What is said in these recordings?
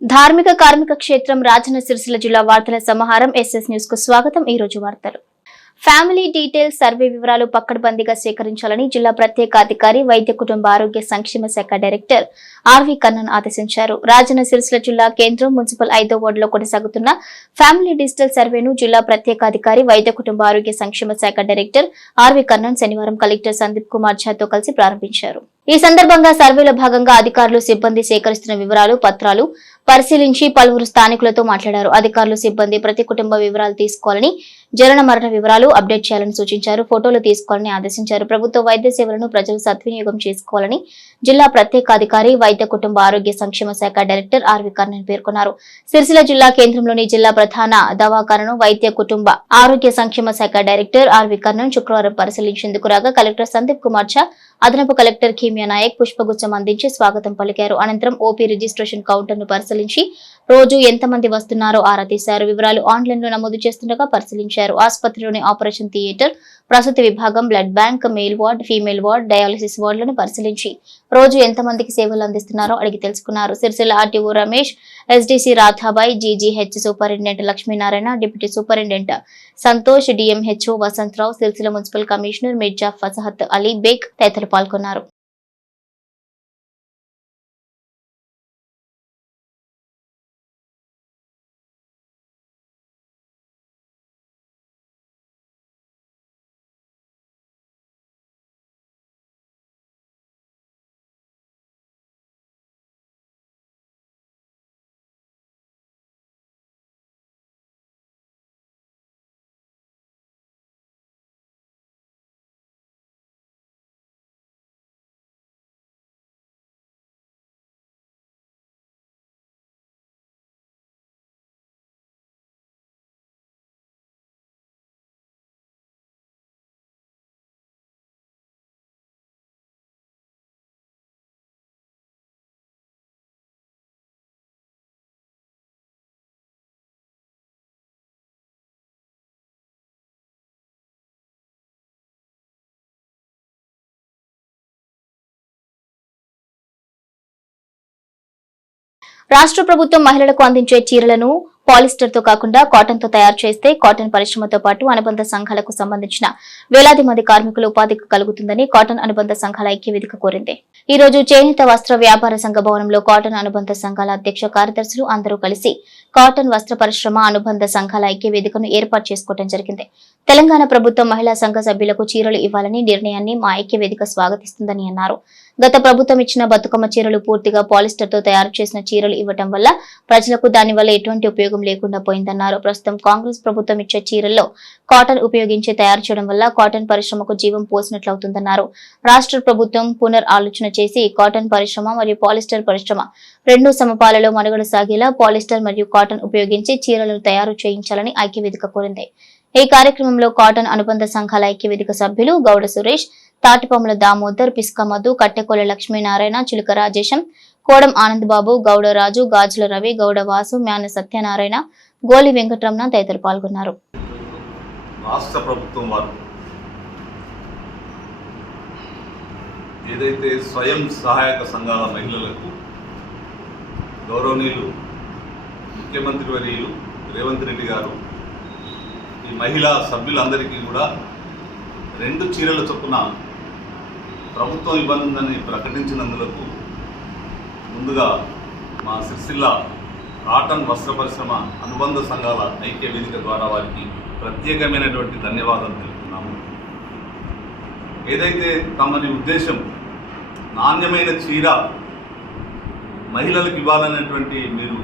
ధార్మిక కార్మిక క్షేత్రం రాజన్న సిరిసిల్ల జిల్లా వార్తల సమాహారం ఎస్ఎస్ న్యూస్కు స్వాగతం. ఈ రోజు వార్తలు. ఫ్యామిలీ డీటెయిల్స్ సర్వే వివరాలు పక్కడబందీగా సేకరించాలని జిల్లా ప్రత్యేక అధికారి వైద్య కుటుంబ ఆరోగ్య సంక్షేమ శాఖ డైరెక్టర్ ఆర్వి కన్నన్ ఆదేశించారు. రాజన్న సిరిసిల్ల జిల్లా కేంద్రం మున్సిపల్ ఐదో వార్డులో కొనసాగుతున్న ఫ్యామిలీ డిజిటల్ సర్వేను జిల్లా ప్రత్యేక అధికారి వైద్య కుటుంబ ఆరోగ్య సంక్షేమ శాఖ డైరెక్టర్ ఆర్వి కన్నన్ శనివారం కలెక్టర్ సందీప్ కుమార్ ఝాతో కలిసి ప్రారంభించారు. ఈ సందర్భంగా సర్వేలో భాగంగా అధికారులు సిబ్బంది సేకరిస్తున్న వివరాలు పత్రాలు పరిశీలించి పలువురు స్థానికులతో మాట్లాడారు. అధికారులు సిబ్బంది ప్రతి కుటుంబ వివరాలు తీసుకోవాలని జనన మరణ వివరాలు అప్డేట్ చేయాలని సూచించారు. ఫోటోలు తీసుకోవాలని ఆదేశించారు. ప్రభుత్వ వైద్య సేవలను ప్రజలు సద్వినియోగం చేసుకోవాలని జిల్లా ప్రత్యేక అధికారి వైద్య కుటుంబ ఆరోగ్య సంక్షేమ శాఖ డైరెక్టర్ ఆర్వి కర్ణన్ పేర్కొన్నారు. సిరిసిల్ల జిల్లా కేంద్రంలోని జిల్లా ప్రధాన దవాఖానను వైద్య కుటుంబ ఆరోగ్య సంక్షేమ శాఖ డైరెక్టర్ ఆర్వి కర్ణన్ శుక్రవారం పరిశీలించేందుకు రాగా కలెక్టర్ సందీప్ కుమార్ ఛా అదనపు కలెక్టర్ కీమియా నాయక్ పుష్పగుచ్చం అందించి స్వాగతం పలికారు. అనంతరం ఓపీ రిజిస్ట్రేషన్ కౌంటర్ను పరిశీలించి రోజు ఎంతమంది వస్తున్నారో ఆరా తీశారు. వివరాలు ఆన్లైన్లో నమోదు చేస్తుండగా పరిశీలించారు. ఆసుపత్రిలోని ఆపరేషన్ థియేటర్ ప్రసూతి విభాగం blood bank male ward female ward dialysis వార్డులను పరిశీలించి రోజు ఎంతమందికి సేవలు అందిస్తున్నారో అడిగి తెలుసుకున్నారు. Sircilla RTO Ramesh SDC Radhabai GGH superintendent Lakshminarayana deputy superintendent Santosh DMHO Vasantharao Sircilla municipal commissioner Mirza Fasahat Ali Baig తదితరులు పాల్గొన్నారు. రాష్ట్ర ప్రభుత్వం మహిళలకు అందించే చీరలను పాలిస్టర్తో కాకుండా కాటన్తో తయారు చేస్తే కాటన్ పరిశ్రమతో పాటు అనుబంధ సంఘాలకు సంబంధించిన వేలాది మంది కార్మికుల ఉపాధి కలుగుతుందని కాటన్ అనుబంధ సంఘాల ఐక్యవేదిక కోరింది. ఈ రోజు చేనేత వస్త్ర వ్యాపార సంఘ భవనంలో కాటన్ అనుబంధ సంఘాల అధ్యక్ష కార్యదర్శులు అందరూ కలిసి కాటన్ వస్త్ర పరిశ్రమ అనుబంధ సంఘాల ఐక్యవేదికను ఏర్పాటు చేసుకోవడం జరిగింది. తెలంగాణ ప్రభుత్వం మహిళా సంఘ సభ్యులకు చీరలు ఇవ్వాలని నిర్ణయాన్ని మా ఐక్యవేదిక స్వాగతిస్తుందని అన్నారు. గత ప్రభుత్వం ఇచ్చిన బతుకమ్మ చీరలు పూర్తిగా పాలిస్టర్తో తయారు చేసిన చీరలు ఇవ్వటం వల్ల ప్రజలకు దాని వల్ల ఎటువంటి ఉపయోగం లేకుండా పోయిందన్నారు. ప్రస్తుతం కాంగ్రెస్ ప్రభుత్వం ఇచ్చే చీరల్లో కాటన్ ఉపయోగించి తయారు చేయడం వల్ల కాటన్ పరిశ్రమకు జీవం పోసినట్లవుతుందన్నారు. రాష్ట్ర ప్రభుత్వం పునర్ ఆలోచన చేసి కాటన్ పరిశ్రమ మరియు పాలిస్టర్ పరిశ్రమ రెండు సమపాలలో మనుగడ సాగేలా పాలిస్టర్ మరియు కాటన్ ఉపయోగించి చీరలను తయారు చేయించాలని ఐక్యవేదిక కోరింది. ఈ కార్యక్రమంలో కాటన్ అనుబంధ సంఘాల ఐక్యవేదిక సభ్యులు గౌడ సురేష్ తాటిపాముల దామోదర్ పిస్క మధు కట్టెకోల లక్ష్మీనారాయణ చిలుక రాజేశం కోడం ఆనందబాబు గౌడ రాజు గాజుల రవి గౌడ వాసు మ్యాన సత్యనారాయణ గోలి వెంకటరమణ తదితరులు పాల్గొన్నారు. రాష్ట్ర ప్రభుత్వం వారు ఏదైతే స్వయం సహాయక సంఘాల మహిళలకు గౌరవనీయులు ముఖ్యమంత్రి వర్యులు రేవంత్ రెడ్డి గారు ఈ మహిళా సభ్యులందరికీ కూడా రెండు చీరల చొప్పున ప్రభుత్వం ఇవ్వనుందని ప్రకటించినందులకు ముందుగా మా సిరిసిల్ల కాటన్ వస్త్ర పరిశ్రమ అనుబంధ సంఘాల ఐక్య వేదిక ద్వారా వారికి ప్రత్యేకమైనటువంటి ధన్యవాదాలు తెలుపుతున్నాము. ఏదైతే తమని ఉద్దేశం నాణ్యమైన చీర మహిళలకు ఇవ్వాలనేటువంటి మీరు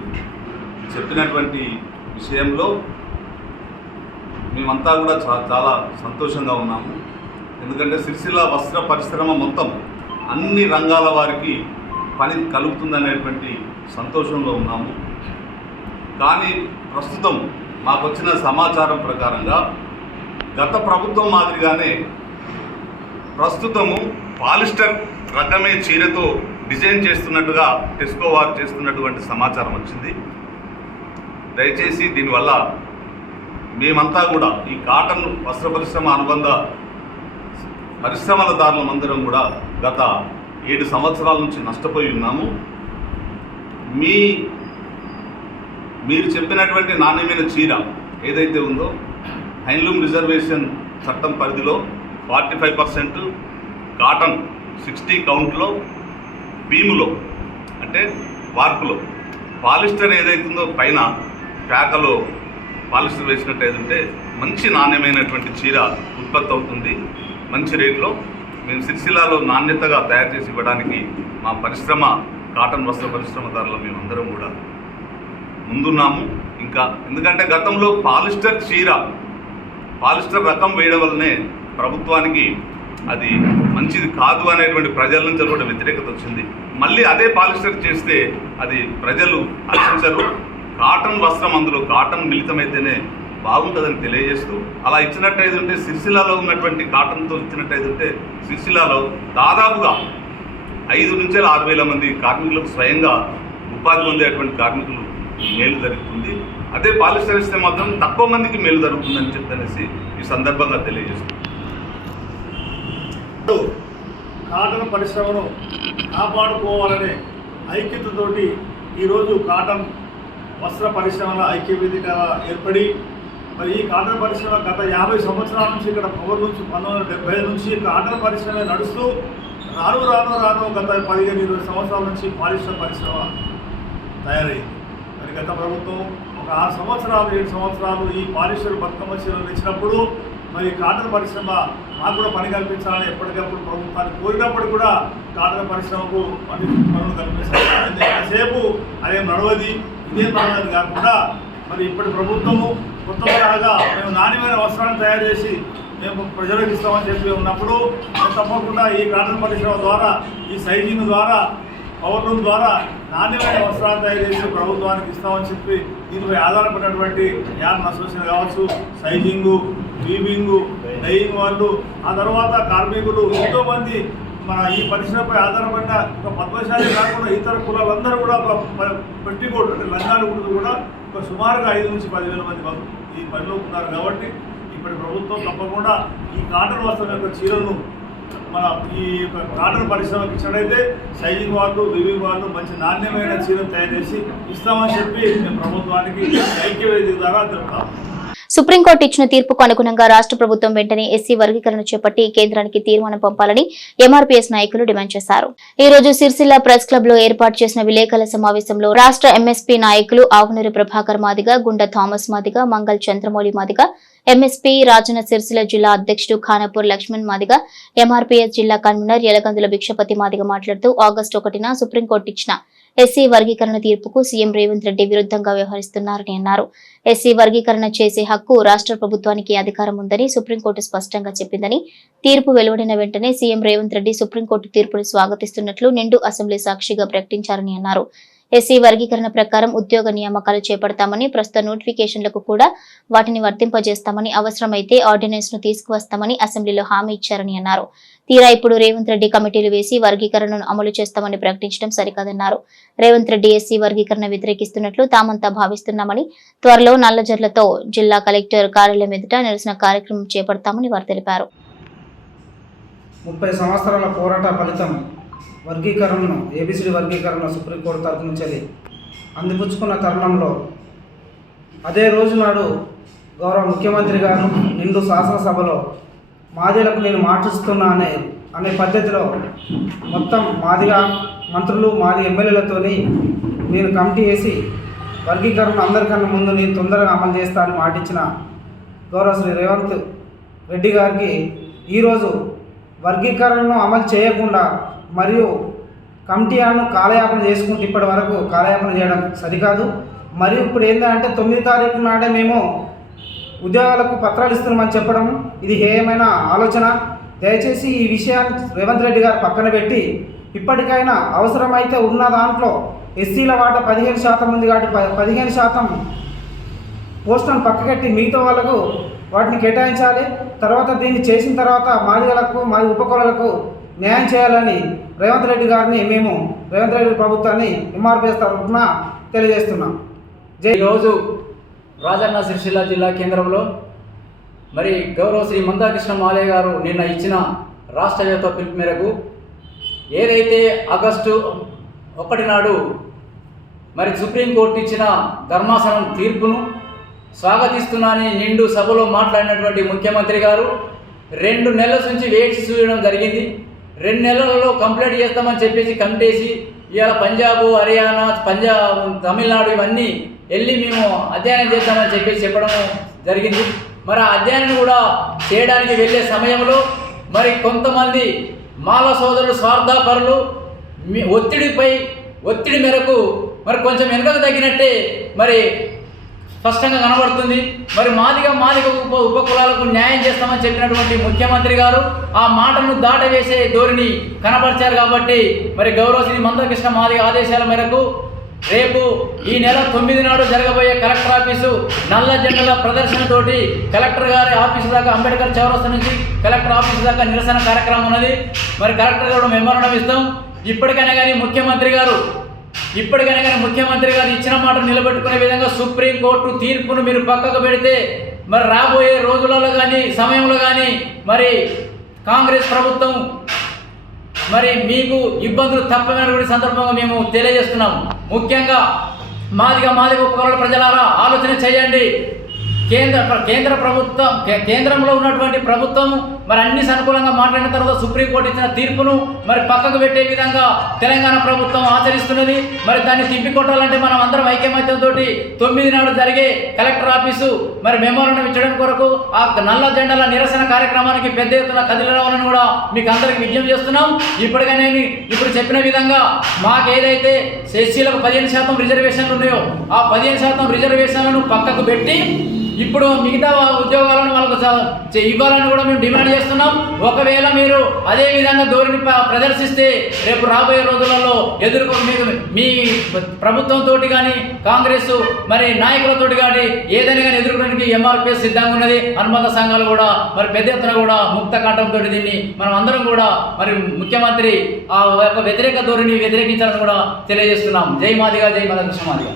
చెప్పినటువంటి విషయంలో మేమంతా కూడా చా చాలా సంతోషంగా ఉన్నాము. ఎందుకంటే సిరిసిల్ల వస్త్ర పరిశ్రమ మొత్తం అన్ని రంగాల వారికి పని కలుగుతుందనేటువంటి సంతోషంలో ఉన్నాము. కానీ ప్రస్తుతం మాకు వచ్చిన సమాచారం ప్రకారంగా గత ప్రభుత్వం మాదిరిగానే ప్రస్తుతము పాలిస్టర్ రకమే చీరతో డిజైన్ చేస్తున్నట్టుగా టెస్కో వారు చేస్తున్నటువంటి సమాచారం వచ్చింది. దయచేసి దీనివల్ల మేమంతా కూడా ఈ కాటన్ వస్త్ర పరిశ్రమ అనుబంధ పరిశ్రమల దారులమందరం కూడా గత ఏడు సంవత్సరాల నుంచి నష్టపోయి ఉన్నాము. మీ మీరు చెప్పినటువంటి నాణ్యమైన చీర ఏదైతే ఉందో హ్యాండ్లూమ్ రిజర్వేషన్ చట్టం పరిధిలో forty five percent cotton sixty కౌంట్లో బీములో అంటే వార్పులో పాలిస్టర్ ఏదైతుందో పైన ప్యాకలో పాలిస్టర్ వేసినట్టు ఏదంటే మంచి నాణ్యమైనటువంటి చీర ఉత్పత్తి అవుతుంది మంచి రేట్లో మేము సిరిసిల్లాలో నాణ్యతగా తయారు చేసి ఇవ్వడానికి మా పరిశ్రమ కాటన్ వస్త్ర పరిశ్రమదారులు మేమందరం కూడా ముందున్నాము. ఇంకా ఎందుకంటే గతంలో పాలిస్టర్ చీర పాలిస్టర్ రకం వేయడం వల్లనే ప్రభుత్వానికి అది మంచిది కాదు అనేటువంటి ప్రజల నుంచి కూడా వ్యతిరేకత వచ్చింది. మళ్ళీ అదే పాలిస్టర్ చేస్తే అది ప్రజలు హర్షించరు కాటన్ వస్త్రం అందులో కాటన్ మిళితమైతేనే బాగుంటుందని తెలియజేస్తూ అలా ఇచ్చినట్టయితే ఉంటే సిరిసిల్లాలో ఉన్నటువంటి కాటన్తో ఇచ్చినట్టయితే ఉంటే సిరిసిల్లాలో దాదాపుగా ఐదు నుంచి ఆరు వేల మంది కార్మికులకు స్వయంగా ఉపాధి పొందేటువంటి కార్మికులు మేలు జరుగుతుంది. అదే పాలిస్టర్ ఇస్తే మాత్రం తక్కువ మందికి మేలు జరుగుతుందని చెప్పనేసి ఈ సందర్భంగా తెలియజేస్తుంది కాటన్ పరిశ్రమను కాపాడుకోవాలనే ఐక్యతతోటి ఈరోజు కాటన్ వస్త్ర పరిశ్రమల ఐక్య వేదిక ఏర్పడి మరి ఈ కాటన్ పరిశ్రమ గత యాభై సంవత్సరాల నుంచి ఇక్కడ పవర్ నుంచి పంతొమ్మిది వందల నుంచి కాటన్ పరిశ్రమ నడుస్తూ రాను రాను రాను గత పదిహేను ఇరవై సంవత్సరాల నుంచి పాలిస్టర్ పరిశ్రమ తయారైంది. మరి గత ప్రభుత్వం ఒక ఆరు సంవత్సరాలు ఏడు సంవత్సరాలు ఈ పాలిస్టర్ బతుకమ్మ చీరలు ఇచ్చినప్పుడు మరి కాటన్ పరిశ్రమ మాకు కూడా పని కల్పించాలని ఎప్పటికప్పుడు ప్రభుత్వాన్ని కోరినప్పుడు కూడా కాటన్ పరిశ్రమకు పని పనులు కల్పించాలి ఎంతసేపు అదేం నడవది. ఇదే కాకుండా మరి ఇప్పటి ప్రభుత్వము కొత్త తరహాగా మేము నాణ్యమైన వస్త్రాలను తయారు చేసి మేము ప్రజలకు ఇస్తామని చెప్పి ఉన్నప్పుడు మేము తప్పకుండా ఈ కాటన్ పరిశ్రమ ద్వారా ఈ సైజింగ్ ద్వారా పవర్ రూమ్ ద్వారా నాణ్యమైన వస్త్రాలు తయారు చేసి ప్రభుత్వానికి ఇస్తామని చెప్పి దీనిపై ఆధారపడినటువంటి యాన్ అసోసియేషన్ కావచ్చు సైజింగు వీవింగు డైయింగ్ వాళ్ళు ఆ తర్వాత కార్మికులు ఎంతోమంది మన ఈ పరిశ్రమపై ఆధారపడిన ఒక పద్మశాలి కాకుండా ఇతర కులాలందరూ కూడా ఒక ప- అంటే లంగాలు కూడా కూడా ఒక సుమారుగా ఐదు నుంచి పదివేల మంది ఈ పనిలో ఉన్నారు కాబట్టి ఇప్పటి ప్రభుత్వం తప్పకుండా ఈ కాటన్ వస్త్రం యొక్క చీరలను మన ఈ యొక్క కాటన్ పరిశ్రమకి ఇచ్చినట్టయితే సైజింగ్ వాళ్ళు వివింగ్ వాళ్ళు మంచి నాణ్యమైన చీరలు తయారు చేసి ఇస్తామని చెప్పి మేము ప్రభుత్వానికి ఐక్యవేదిక ద్వారా తెలుపుతాం. సుప్రీంకోర్టు ఇచ్చిన తీర్పుకు అనుగుణంగా రాష్ట్ర ప్రభుత్వం వెంటనే ఎస్సీ వర్గీకరణ చేపట్టి కేంద్రానికి తీర్మానం పంపాలని ఎంఆర్పీఎస్ నాయకులు డిమాండ్ చేశారు. ఈ రోజు సిరిసిల్ల ప్రెస్ క్లబ్లో ఏర్పాటు చేసిన విలేకరుల సమావేశంలో రాష్ట్ర ఎంఎస్పీ నాయకులు ఆవునూరి ప్రభాకర్ మాదిగ గుండె థామస్ మాదిగ మంగల్ చంద్రమౌళి మాదిగ ఎంఎస్పీ రాజన్న సిరిసిల్ల జిల్లా అధ్యక్షుడు ఖానాపూర్ లక్ష్మణ్ మాదిగ ఎంఆర్పీఎస్ జిల్లా కన్వీనర్ యలగందుల భిక్షపతి మాదిగ మాట్లాడుతూ ఆగస్టు ఒకటిన సుప్రీంకోర్టు ఇచ్చిన ఎస్సీ వర్గీకరణ తీర్పుకు సీఎం రేవంత్ రెడ్డి విరుద్ధంగా వ్యవహరిస్తున్నారని అన్నారు. ఎస్సీ వర్గీకరణ చేసే హక్కు రాష్ట్ర ప్రభుత్వానికి అధికారం ఉందని సుప్రీంకోర్టు స్పష్టంగా చెప్పిందని తీర్పు వెలువడిన వెంటనే సీఎం రేవంత్ రెడ్డి సుప్రీంకోర్టు తీర్పును స్వాగతిస్తున్నట్లు నిండు అసెంబ్లీ సాక్షిగా ప్రకటించారని అన్నారు. ఎస్సీ వర్గీకరణ ప్రకారం ఉద్యోగ నియామకాలు చేపడతామని ప్రస్తుత నోటిఫికేషన్లకు కూడా వాటిని వర్తింపజేస్తామని అవసరమైతే ఆర్డినెన్స్ను తీసుకువస్తామని అసెంబ్లీలో హామీ ఇచ్చారని అన్నారు. తీరా ఇప్పుడు రేవంత్ రెడ్డి కమిటీలు వేసి వర్గీకరణను అమలు చేస్తామని ప్రకటించడం సరికాదన్నారు. రేవంత్ రెడ్డి ఎస్సీ వర్గీకరణ వ్యతిరేకిస్తున్నట్లు తామంతా భావిస్తున్నామని త్వరలో నల్లజర్లతో జిల్లా కలెక్టర్ కార్యాలయం ఎదుట నిరసన కార్యక్రమం చేపడతామని వారు తెలిపారు. ముప్పై సంవత్సరాల పోరాట ఫలితం వర్గీకరణను ఏబిసిడి వర్గీకరణ సుప్రీంకోర్టు తరపు నుంచి అందిపుచ్చుకున్న తరుణంలో అదే రోజు నాడు గౌరవ ముఖ్యమంత్రి గారు నిండు శాసనసభలో మాదిలకు నేను మాటిస్తున్నా అనే అనే పద్ధతిలో మొత్తం మాదిగా మంత్రులు మాది ఎమ్మెల్యేలతోని నేను కమిటీ వేసి వర్గీకరణ అందరికన్నా ముందు నేను తొందరగా అమలు చేస్తా అని మాటిచ్చిన గౌరవ శ్రీ రేవంత్ రెడ్డి గారికి ఈరోజు వర్గీకరణను అమలు చేయకుండా మరియు కమిటీలను కాలయాపన చేసుకుంటూ ఇప్పటి వరకు కాలయాపన చేయడం సరికాదు. మరియు ఇప్పుడు ఏంటంటే తొమ్మిది తారీఖు నాడే మేము ఉద్యోగాలకు పత్రాలు ఇస్తున్నామని చెప్పడం ఇది హేయమైన ఆలోచన. దయచేసి ఈ విషయాన్ని రేవంత్ రెడ్డి గారు పక్కన పెట్టి ఇప్పటికైనా అవసరమైతే ఉన్న దాంట్లో ఎస్సీల వాట పదిహేను శాతం ఉంది కాబట్టి పదిహేను శాతం పోస్టులను పక్కకెట్టి మిగతా వాళ్ళకు వాటిని కేటాయించాలి. తర్వాత దీన్ని చేసిన తర్వాత మాదిగలకు మాది ఉపకులాలకు న్యాయం చేయాలని రేవంత్ రెడ్డి గారిని మేము రేవంత్ రెడ్డి ప్రభుత్వాన్ని ఎంఆర్పిఎస్ తరఫున తెలియజేస్తున్నాం. జై ఈరోజు రాజన్న సిరిసిల్ల జిల్లా కేంద్రంలో మరి గౌరవ శ్రీ మందాకృష్ణ మాలయ్య గారు నిన్న ఇచ్చిన రాష్ట్ర యువత పిలుపు మేరకు ఏదైతే ఆగస్టు ఒకటి నాడు మరి సుప్రీంకోర్టు ఇచ్చిన ధర్మాసనం తీర్పును స్వాగతిస్తున్నానని నిండు సభలో మాట్లాడినటువంటి ముఖ్యమంత్రి గారు రెండు నెలల నుంచి వేచి చూడడం జరిగింది. రెండు నెలలలో కంప్లీట్ చేస్తామని చెప్పేసి కమిటేసి ఇవాళ పంజాబ్ హర్యానా పంజాబ్ తమిళనాడు ఇవన్నీ వెళ్ళి మేము అధ్యయనం చేస్తామని చెప్పేసి చెప్పడం జరిగింది. మరి ఆ అధ్యయనం కూడా చేయడానికి వెళ్ళే సమయంలో మరి కొంతమంది మాల సోదరులు స్వార్థపరులు మీ ఒత్తిడిపై ఒత్తిడి మేరకు మరి కొంచెం వెనుకకు తగ్గినట్టే మరి స్పష్టంగా కనబడుతుంది. మరి మాదిగా మాదిగ ఉప ఉపకులాలకు న్యాయం చేస్తామని చెప్పినటువంటి ముఖ్యమంత్రి గారు ఆ మాటను దాటవేసే ధోరణి కనపరిచారు కాబట్టి మరి గౌరవశ్రీ మందకృష్ణ మాదిగ ఆదేశాల మేరకు రేపు ఈ నెల తొమ్మిది నాడు జరగబోయే కలెక్టర్ ఆఫీసు నల్ల జెండల ప్రదర్శనతోటి కలెక్టర్ గారి ఆఫీసు దాకా అంబేద్కర్ చౌరస్తా నుంచి కలెక్టర్ ఆఫీసు దాకా నిరసన కార్యక్రమం ఉన్నది. మరి కలెక్టర్ గారు మెమోరండం ఇస్తాం. ఇప్పటికైనా కానీ ముఖ్యమంత్రి గారు ఇప్పటికైనా ముఖ్యమంత్రి గారు ఇచ్చిన మాట నిలబెట్టుకునే విధంగా సుప్రీంకోర్టు తీర్పును మీరు పక్కకు పెడితే మరి రాబోయే రోజులలో కానీ సమయంలో కానీ మరి కాంగ్రెస్ ప్రభుత్వం మరి మీకు ఇబ్బందులు తప్పమైనటువంటి సందర్భంగా మేము తెలియజేస్తున్నాం ముఖ్యంగా మాదిగా మాదిగ ఉపకరణ ప్రజలారా ఆలోచన చేయండి. కేంద్ర కేంద్ర ప్రభుత్వం కేంద్రంలో ఉన్నటువంటి ప్రభుత్వం మరి అన్ని అనుకూలంగా మాట్లాడిన తర్వాత సుప్రీంకోర్టు ఇచ్చిన తీర్పును మరి పక్కకు పెట్టే విధంగా తెలంగాణ ప్రభుత్వం ఆచరిస్తున్నది. మరి దాన్ని తిప్పికొట్టాలంటే మనం అందరం ఐక్యమత్యంతో తొమ్మిది నాడు జరిగే కలెక్టర్ ఆఫీసు మరి మెమోరండం ఇచ్చడం కొరకు ఆ నల్ల జెండాల నిరసన కార్యక్రమానికి పెద్ద ఎత్తున కదిలిరావాలని కూడా మీకు అందరికి విజ్ఞప్తి చేస్తున్నాం. ఇప్పటికైనా ఇప్పుడు చెప్పిన విధంగా మాకు ఏదైతే ఎస్సీలకు పదిహేను శాతం రిజర్వేషన్లు ఉన్నాయో ఆ పదిహేను శాతం రిజర్వేషన్లను పక్కకు పెట్టి ఇప్పుడు మిగతా ఉద్యోగాలను వాళ్ళకు ఇవ్వాలని కూడా మేము డిమాండ్ చేస్తున్నాం. ఒకవేళ మీరు అదే విధంగా ధోరణి ప్రదర్శిస్తే రేపు రాబోయే రోజులలో ఎదుర్కొ మీరు మీ ప్రభుత్వంతో కానీ కాంగ్రెస్ మరి నాయకులతోటి కానీ ఏదైనా కానీ ఎదుర్కోవడానికి ఎంఆర్పిఎస్ సిద్ధంగా ఉన్నది. అనుబంధ సంఘాలు కూడా మరి పెద్ద ఎత్తున కూడా ముక్త కంఠంతో దీన్ని మనం అందరం కూడా మరి ముఖ్యమంత్రి ఆ యొక్క వ్యతిరేక ధోరణి వ్యతిరేకించాలని కూడా తెలియజేస్తున్నాం. జై మాదిగా జై మదకృష్ణ మాదిగా.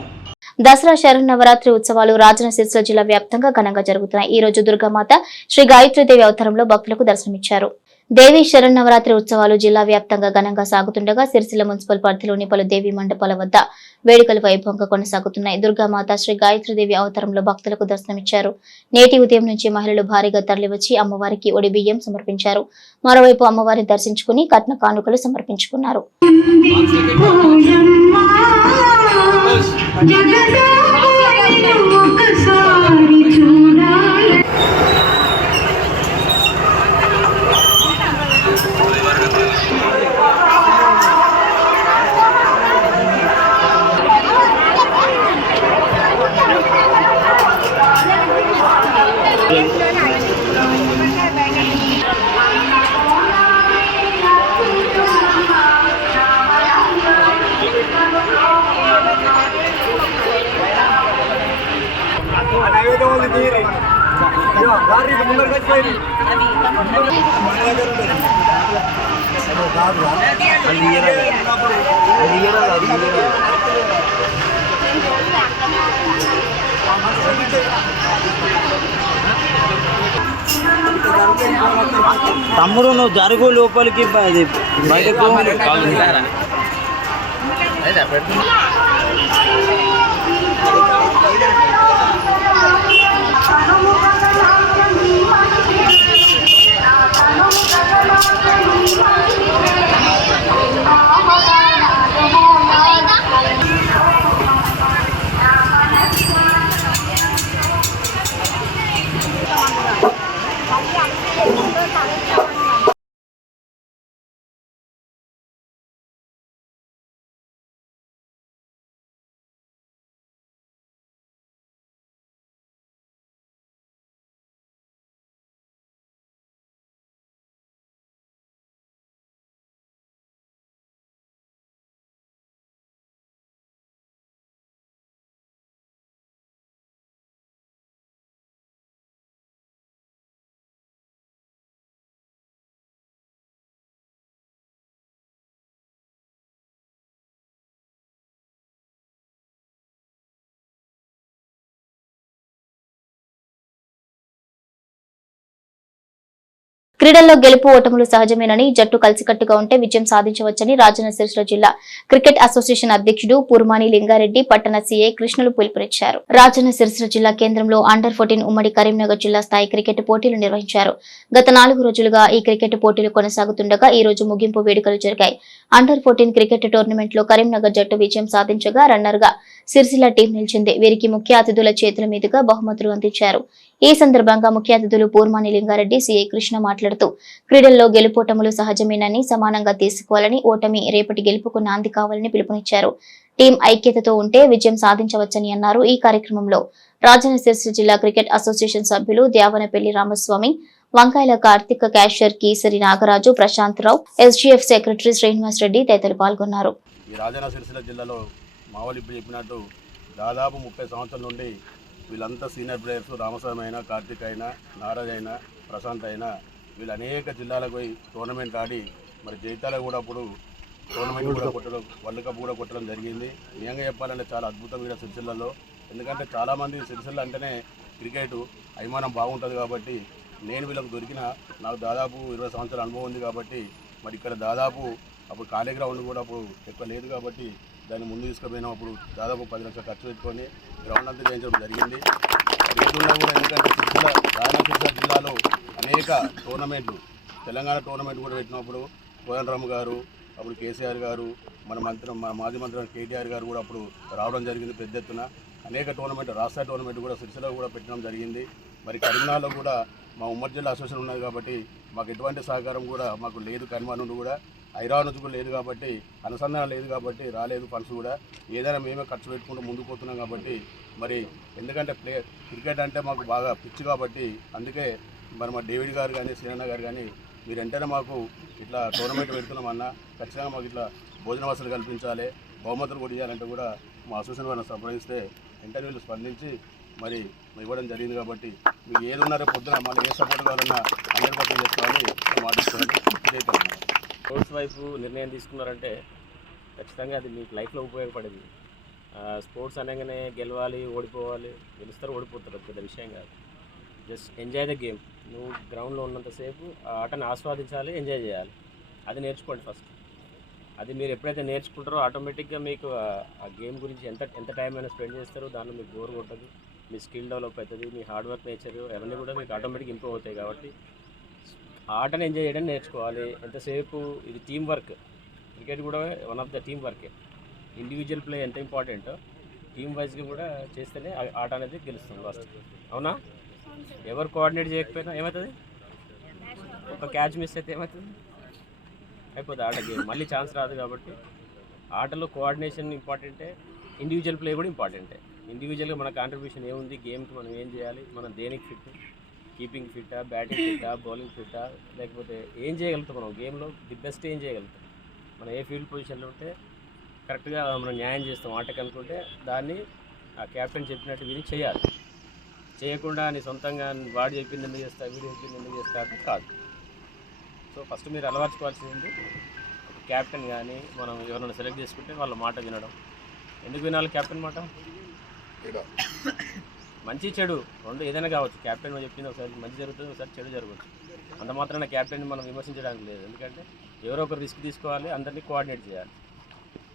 దసరా శరన్నవరాత్రి ఉత్సవాలు రాజన సిరిసిల్ల జిల్లా వ్యాప్తంగా ఘనంగా జరుగుతున్నాయి. ఈ రోజు దుర్గామాత శ్రీ గాయత్రీదేవి అవతారంలో భక్తులకు దర్శనమిచ్చారు. దేవి శరన్నవరాత్రి ఉత్సవాలు జిల్లా వ్యాప్తంగా ఘనంగా సాగుతుండగా సిరిసిల్ల మున్సిపల్ పరిధిలోని పలు దేవి మండపాల వద్ద వేడుకలు వైభవంగా కొనసాగుతున్నాయి. దుర్గామాత శ్రీ గాయత్రీదేవి అవతారంలో భక్తులకు దర్శనమిచ్చారు. నేటి ఉదయం నుంచి మహిళలు భారీగా తరలివచ్చి అమ్మవారికి ఒడి బియ్యం సమర్పించారు. మరోవైపు అమ్మవారిని దర్శించుకుని కట్న కానుకలు సమర్పించుకున్నారు. ఒకసారి తమ్ముడు నువ్వు జరుగు లోపలికి బ- అది బయటకు క్రీడల్లో గెలుపు ఓటములు సహజమేనని జట్టు కలిసికట్టుగా ఉంటే విజయం సాధించవచ్చని రాజన్న సిరిసిల్ల జిల్లా క్రికెట్ అసోసియేషన్ అధ్యక్షుడు పూర్మాని లింగారెడ్డి పట్టణ సీఏ కృష్ణులు పిలుపునిచ్చారు. రాజన్న సిరిసిల్ల జిల్లా కేంద్రంలో అండర్ ఫోర్టీన్ ఉమ్మడి కరీంనగర్ జిల్లా స్థాయి క్రికెట్ పోటీలు నిర్వహించారు. గత నాలుగు రోజులుగా ఈ క్రికెట్ పోటీలు కొనసాగుతుండగా ఈ రోజు ముగింపు వేడుకలు జరిగాయి. అండర్ ఫోర్టీన్ క్రికెట్ టోర్నమెంట్లో కరీంనగర్ జట్టు విజయం సాధించగా రన్నర్గా సిరిసిల్ల టీం నిలిచింది. వీరికి ముఖ్య అతిథుల చేతుల మీదుగా బహుమతులు అందించారు. ఈ సందర్భంగా ముఖ్య అతిథులు పూర్మాని లింగారెడ్డి సిఐ కృష్ణ మాట్లాడుతూ క్రీడల్లో గెలుపోటములు సహజమేనని సమానంగా తీసుకోవాలని ఓటమి రేపటి గెలుపుకు నాంది కావాలని పిలుపునిచ్చారు. టీం ఐక్యతతో ఉంటే విజయం సాధించవచ్చని అన్నారు ఈ కార్యక్రమంలో. రాజన్న జిల్లా క్రికెట్ అసోసియేషన్ సభ్యులు Devanapalli Ramaswamy Vankayala Karthika cashier Keesari Nagaraju Prashanth Rao SGF secretary Srinivas Reddy తదితరులు పాల్గొన్నారు. ఈ రాజన్న సిరిసిల్ల జిల్లాలో మావోలు ఇప్పుడు చెప్పినట్టు దాదాపు ముప్పై సంవత్సరాల నుండి వీళ్ళంతా సీనియర్ ప్లేయర్స్ రామస్వామి అయినా కార్తిక్ అయినా నారాజ్ అయినా ప్రశాంత్ అయినా వీళ్ళు అనేక జిల్లాలకు పోయి టోర్నమెంట్ ఆడి మరి జైతాల కూడా అప్పుడు టోర్నమెంట్ కూడా కొట్టడం వరల్డ్ కప్ కూడా కొట్టడం జరిగింది. నిజంగా చెప్పాలంటే చాలా అద్భుతం ఇక్కడ సిరిసిల్లలో. ఎందుకంటే చాలామంది సిరిసిల్ల అంటేనే క్రికెట్ అభిమానం బాగుంటుంది కాబట్టి నేను వీళ్ళకు దొరికిన నాకు దాదాపు ఇరవై సంవత్సరాల అనుభవం ఉంది కాబట్టి మరి ఇక్కడ దాదాపు అప్పుడు ఖాళీ గ్రౌండ్ కూడా అప్పుడు ఎక్కువ లేదు కాబట్టి దాన్ని ముందు తీసుకుపోయినాం. అప్పుడు దాదాపు పది లక్షలు ఖర్చు పెట్టుకొని గ్రౌండ్ అంతా చేయించడం జరిగింది. మరి కూడా ఎందుకంటే సిరిసిల్ల రాయలసీమ జిల్లాలో అనేక టోర్నమెంట్లు తెలంగాణ టోర్నమెంట్ కూడా పెట్టినప్పుడు కోదండరామ్ గారు అప్పుడు కేసీఆర్ గారు మన మంత్రి మన మాజీ మంత్రి కేటీఆర్ గారు కూడా అప్పుడు రావడం జరిగింది పెద్ద ఎత్తున. అనేక టోర్నమెంట్ రాష్ట్ర టోర్నమెంట్ కూడా సిరిసిలో కూడా పెట్టడం జరిగింది. మరి కరీంనగర్లో కూడా మా ఉమ్మడి జిల్లా అసోసియేషన్ ఉన్నది కాబట్టి మాకు ఎటువంటి సహకారం కూడా మాకు లేదు కరీంనగర్ నుండి కూడా. హైదరాబాద్ కూడా లేదు కాబట్టి అనుసంధానం లేదు కాబట్టి రాలేదు ఫండ్స్ కూడా. ఏదైనా మేమే ఖర్చు పెట్టుకుంటూ ముందుకు పోతున్నాం కాబట్టి మరి ఎందుకంటే ప్లే క్రికెట్ అంటే మాకు బాగా పిచ్చి కాబట్టి అందుకే మరి మా డేవిడ్ గారు కానీ శ్రీరన్న గారు కానీ మీరు వెంటనే మాకు ఇట్లా టోర్నమెంట్ పెడుతున్నామన్నా ఖచ్చితంగా మాకు ఇట్లా భోజన వసతులు కల్పించాలి బహుమతులు కూడా ఇవ్వాలంటే కూడా మా అసోసియేషన్ వారిని సంప్రదిస్తే వెంటనే వీళ్ళు స్పందించి మరి ఇవ్వడం జరిగింది కాబట్టి మీకు ఏది ఉన్నారో పొద్దున మళ్ళీ ఏ సపోర్ట్ కావాలన్నా అందరి పర్సెంట్ చేస్తామని మాట్లాడుతున్నాను స్పోర్ట్స్ వైపు నిర్ణయం తీసుకున్నారంటే ఖచ్చితంగా అది మీకు లైఫ్లో ఉపయోగపడింది. స్పోర్ట్స్ అనగానే గెలవాలి ఓడిపోవాలి గెలుస్తారు ఓడిపోతారు పెద్ద విషయం కాదు. Just enjoy the game. నువ్వు గ్రౌండ్లో ఉన్నంతసేపు ఆ ఆటను ఆస్వాదించాలి ఎంజాయ్ చేయాలి. అది నేర్చుకోండి ఫస్ట్. అది మీరు ఎప్పుడైతే నేర్చుకుంటారో ఆటోమేటిక్గా మీకు ఆ- ఆ గేమ్ గురించి ఎంత ఎంత టైం అయినా స్పెండ్ చేస్తారో దానిలో మీకు బోర్ కొట్టదు. మీ స్కిల్ డెవలప్ అవుతుంది మీ హార్డ్ వర్క్ నేచర్ అవన్నీ కూడా మీకు ఆటోమేటిక్ ఇంప్రూవ్ అవుతాయి కాబట్టి ఆటను ఎంజాయ్ చేయడం నేర్చుకోవాలి. ఎంతసేపు? ఇది టీం వర్క్ క్రికెట్ కూడా వన్ ఆఫ్ ద టీం వర్కే ఇండివిజువల్ ప్లే ఎంత ఇంపార్టెంట్ టీం వైజ్గా కూడా చేస్తేనే ఆట అనేది గెలుస్తుంది ఫస్ట్ అవునా? ఎవరు కోఆర్డినేట్ చేయకపోయినా ఏమవుతుంది? ఒక క్యాచ్ మిస్ అయితే ఏమవుతుంది? అయిపోతుంది ఆట గేమ్. మళ్ళీ ఛాన్స్ రాదు కాబట్టి ఆటలో కోఆర్డినేషన్ ఇంపార్టెంటే ఇండివిజువల్ ప్లే కూడా ఇంపార్టెంటే ఇండివిజువల్గా మన కాంట్రిబ్యూషన్ ఏముంది? గేమ్కి మనం ఏం చేయాలి? మనం దేనికి ఫిట్ కీపింగ్ ఫిట్టా బ్యాటింగ్ ఫిట్టా బౌలింగ్ ఫిట్టా లేకపోతే ఏం చేయగలుగుతాం మనం? గేమ్లో ది బెస్ట్ ఏం చేయగలుగుతాం? మనం ఏ ఫీల్డ్ పొజిషన్లో ఉంటే కరెక్ట్గా మనం న్యాయం చేస్తాం ఆటకి అనుకుంటే దాన్ని ఆ కెప్టెన్ చెప్పినట్టు విని చేయాలి. చేయకుండా నీ సొంతంగా వాడు చెప్పింది ఎందుకు చేస్తా వీడు చెప్పింది ఎందుకు చేస్తా అంటే కాదు. సో ఫస్ట్ మీరు అలవర్చుకోవాల్సింది క్యాప్టెన్ కానీ మనం ఎవరైనా సెలెక్ట్ చేసుకుంటే వాళ్ళ మాట వినడం. ఎందుకు వినాలి క్యాప్టెన్ మాట? మంచి చెడు రెండు ఏదైనా కావచ్చు. క్యాప్టెన్ చెప్పింది ఒకసారి మంచి జరుగుతుంది ఒకసారి చెడు జరగవచ్చు. అంత మాత్రాన క్యాప్టెన్ మనం విమర్శించడానికి లేదు. ఎందుకంటే ఎవరో ఒకరు రిస్క్ తీసుకోవాలి అందరినీ కోఆర్డినేట్ చేయాలి.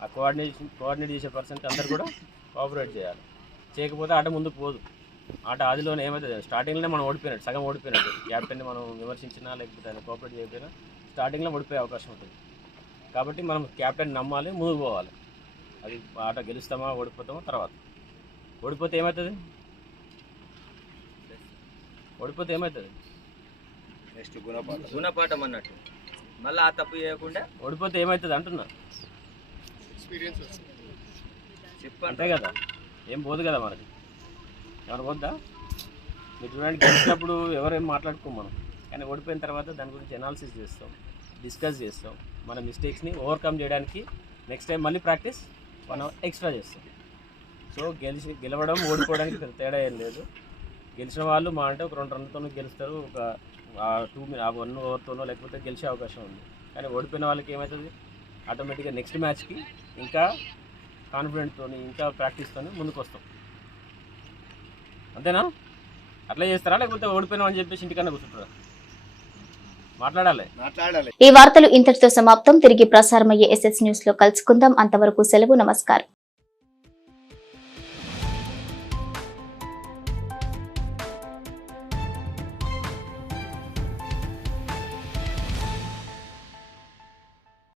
ఆ కోఆర్డినేషన్ కోఆర్డినేట్ చేసే పర్సన్కి అందరు కూడా కోఆపరేట్ చేయాలి. చేయకపోతే ఆట ముందుకు పోదు. ఆట ఆదిలోనే ఏమవుతుంది స్టార్టింగ్లోనే మనం ఓడిపోయినట్టు సగం ఓడిపోయినట్టు. క్యాప్టెన్ని మనం విమర్శించినా లేకపోతే ఆయన కోఆపరేట్ చేయకపోయినా స్టార్టింగ్లో ఓడిపోయే అవకాశం ఉంటుంది. కాబట్టి మనం క్యాప్టెన్ నమ్మాలి ముందుకు పోవాలి. అది ఆట గెలుస్తామా ఓడిపోతామా తర్వాత. ఓడిపోతే ఏమవుతుంది? ఓడిపోతే ఏమవుతుంది నెక్స్ట్ గుణపాఠం. గుణపాఠం అన్నట్టు. మళ్ళీ ఆ తప్పు చేయకుండా ఓడిపోతే ఏమవుతుంది అంటున్నా. చెప్పండి అంతే కదా? ఏం పోదు కదా మనకి. ఎవరు పోద్దా? మీరు చూడండి గెలిచినప్పుడు ఎవరేం మాట్లాడుకోం మనం. కానీ ఓడిపోయిన తర్వాత దాని గురించి అనాలిసిస్ చేస్తాం డిస్కస్ చేస్తాం. మన మిస్టేక్స్ని ఓవర్కమ్ చేయడానికి నెక్స్ట్ టైం మళ్ళీ ప్రాక్టీస్ మనం ఎక్స్ట్రా చేస్తాం. సో గెలిచి గెలవడం ఓడిపోవడానికి పెద్ద తేడా ఏం లేదు. గెలిచిన వాళ్ళు మా అంటే ఒక రెండు రన్లతోనూ గెలుస్తారు ఒక టూ ఆ వన్ ఓవర్తోనో లేకపోతే గెలిచే అవకాశం ఉంది. కానీ ఓడిపోయిన వాళ్ళకి ఏమవుతుంది ఆటోమేటిక్గా నెక్స్ట్ మ్యాచ్కి ఇంకా కాన్ఫిడెంట్తో ఇంకా ప్రాక్టీస్తో ముందుకు వస్తాం అంతేనా? అట్లా చేస్తారా? లేకపోతే ఓడిపోయినాం అని చెప్పేసి ఇంటికన్నా కూర్చుంటారా? మాట్లాడాలి. మాట్లాడాలి. ఈ వార్తలు ఇంతటితో సమాప్తం. తిరిగి ప్రసారమయ్యే ఎస్ఎస్ న్యూస్లో కలుసుకుందాం. అంతవరకు సెలవు నమస్కారం.